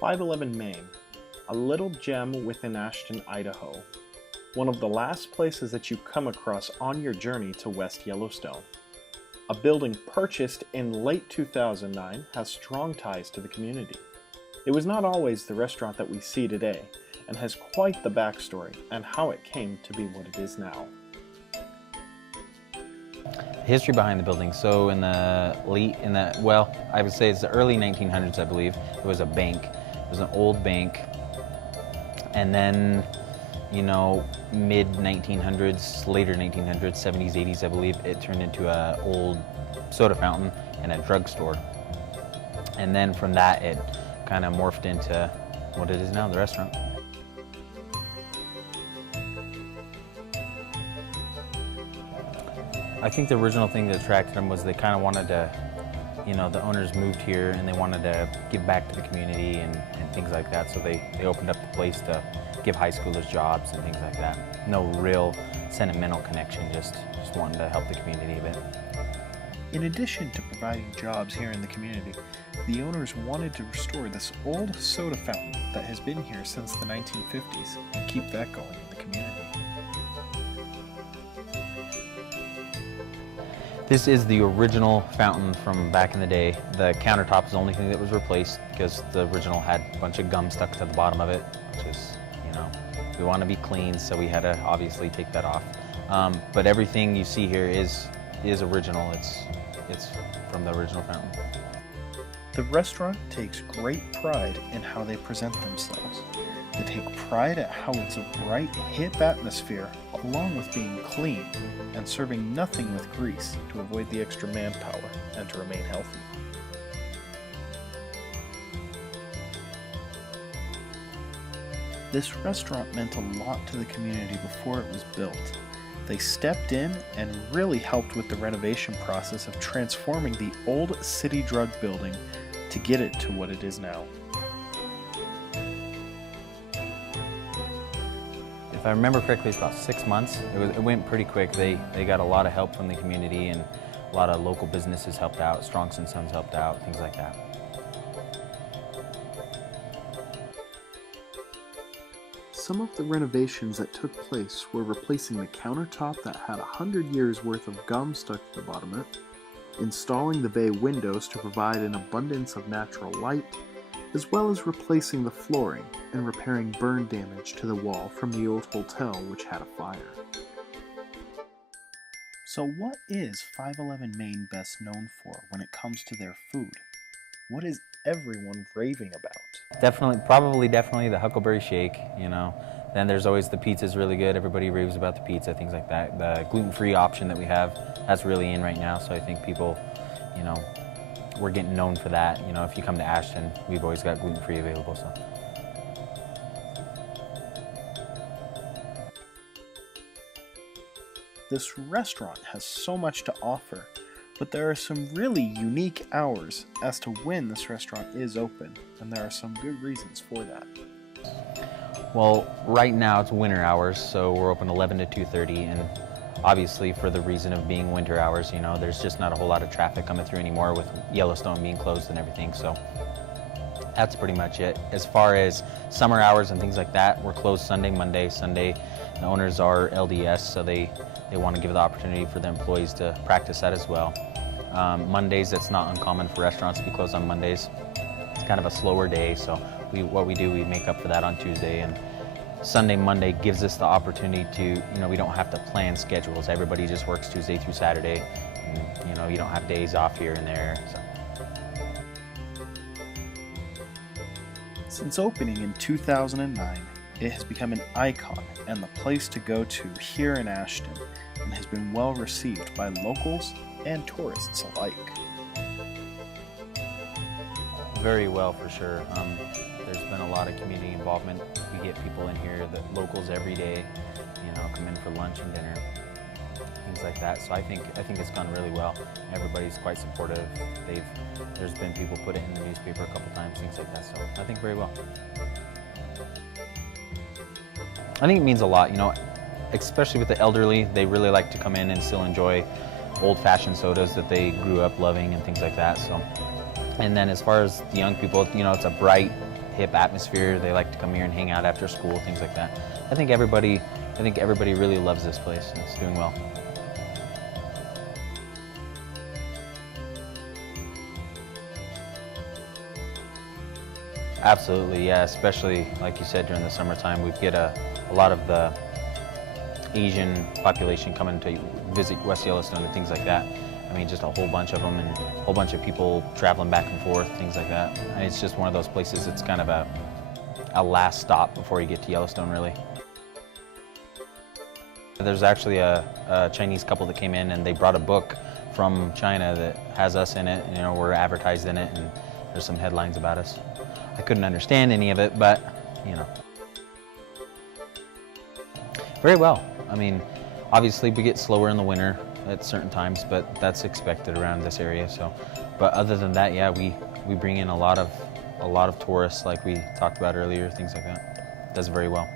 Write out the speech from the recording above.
511 Main, a little gem within Ashton, Idaho. One of the last places that you come across on your journey to West Yellowstone. A building purchased in late 2009 has strong ties to the community. It was not always the restaurant that we see today, and has quite the backstory and how it came to be what it is now. History behind the building. So I would say it's the early 1900s, I believe. It was a bank. It was an old bank. And then, mid 1900s, later 1900s, 70s, 80s, I believe, it turned into an old soda fountain and a drugstore. And then from that, it kind of morphed into what it is now, the restaurant. I think the original thing that attracted them was they kind of wanted to, the owners moved here and they wanted to give back to the community and things like that. So they opened up the place to give high schoolers jobs and things like that. No real sentimental connection, just wanting to help the community a bit. In addition to providing jobs here in the community, the owners wanted to restore this old soda fountain that has been here since the 1950s and keep that going in the community. This is the original fountain from back in the day. The countertop is the only thing that was replaced because the original had a bunch of gum stuck to the bottom of it, which is, we want to be clean, so we had to obviously take that off. But everything you see here is original. It's from the original fountain. The restaurant takes great pride in how they present themselves. They take pride at how it's a bright, hip atmosphere, along with being clean and serving nothing with grease to avoid the extra manpower and to remain healthy. This restaurant meant a lot to the community before it was built. They stepped in and really helped with the renovation process of transforming the old city drug building to get it to what it is now. If I remember correctly, it's about 6 months. It went pretty quick. They got a lot of help from the community, and a lot of local businesses helped out. Strongs and Sons helped out, things like that. Some of the renovations that took place were replacing the countertop that had 100 years worth of gum stuck to the bottom of it, installing the bay windows to provide an abundance of natural light, as well as replacing the flooring and repairing burn damage to the wall from the old hotel which had a fire. So what is 511 Main best known for when it comes to their food? What is everyone raving about? Definitely the Huckleberry Shake, Then there's always the pizza's really good. Everybody raves about the pizza, things like that. The gluten-free option that we have, that's really in right now. So I think people, we're getting known for that. If you come to Ashton, we've always got gluten-free available. So. This restaurant has so much to offer, but there are some really unique hours as to when this restaurant is open, and there are some good reasons for that. Well, right now it's winter hours, so we're open 11 to 2:30, and obviously for the reason of being winter hours, there's just not a whole lot of traffic coming through anymore with Yellowstone being closed and everything, so that's pretty much it. As far as summer hours and things like that, we're closed Sunday, Monday. Sunday, the owners are LDS, so they want to give the opportunity for the employees to practice that as well. Mondays, it's not uncommon for restaurants to be closed on Mondays. It's kind of a slower day, so we make up for that on Tuesday. And Sunday, Monday gives us the opportunity to, we don't have to plan schedules. Everybody just works Tuesday through Saturday. And, you don't have days off here and there. So. Since opening in 2009, it has become an icon and the place to go to here in Ashton, and has been well received by locals and tourists alike. Very well, for sure. There's been a lot of community involvement. We get people in here, the locals every day, come in for lunch and dinner, things like that. So I think it's gone really well. Everybody's quite supportive. There's been people put it in the newspaper a couple times, things like that. So I think very well. I think it means a lot, especially with the elderly. They really like to come in and still enjoy old-fashioned sodas that they grew up loving and things like that. So, and then as far as the young people, it's a bright, hip atmosphere. They like to come here and hang out after school, things like that. I think everybody really loves this place. It's doing well. Absolutely, yeah, especially like you said during the summertime, we get a lot of the Asian population coming to visit West Yellowstone and things like that. I mean, just a whole bunch of them and a whole bunch of people traveling back and forth, things like that. And it's just one of those places that's kind of a last stop before you get to Yellowstone, really. There's actually a Chinese couple that came in and they brought a book from China that has us in it. You know, we're advertised in it and there's some headlines about us. I couldn't understand any of it, but, you know. Very well. I mean, obviously we get slower in the winter at certain times, but that's expected around this area. So, but other than that, yeah, we bring in a lot of tourists, like we talked about earlier, things like that. Does very well.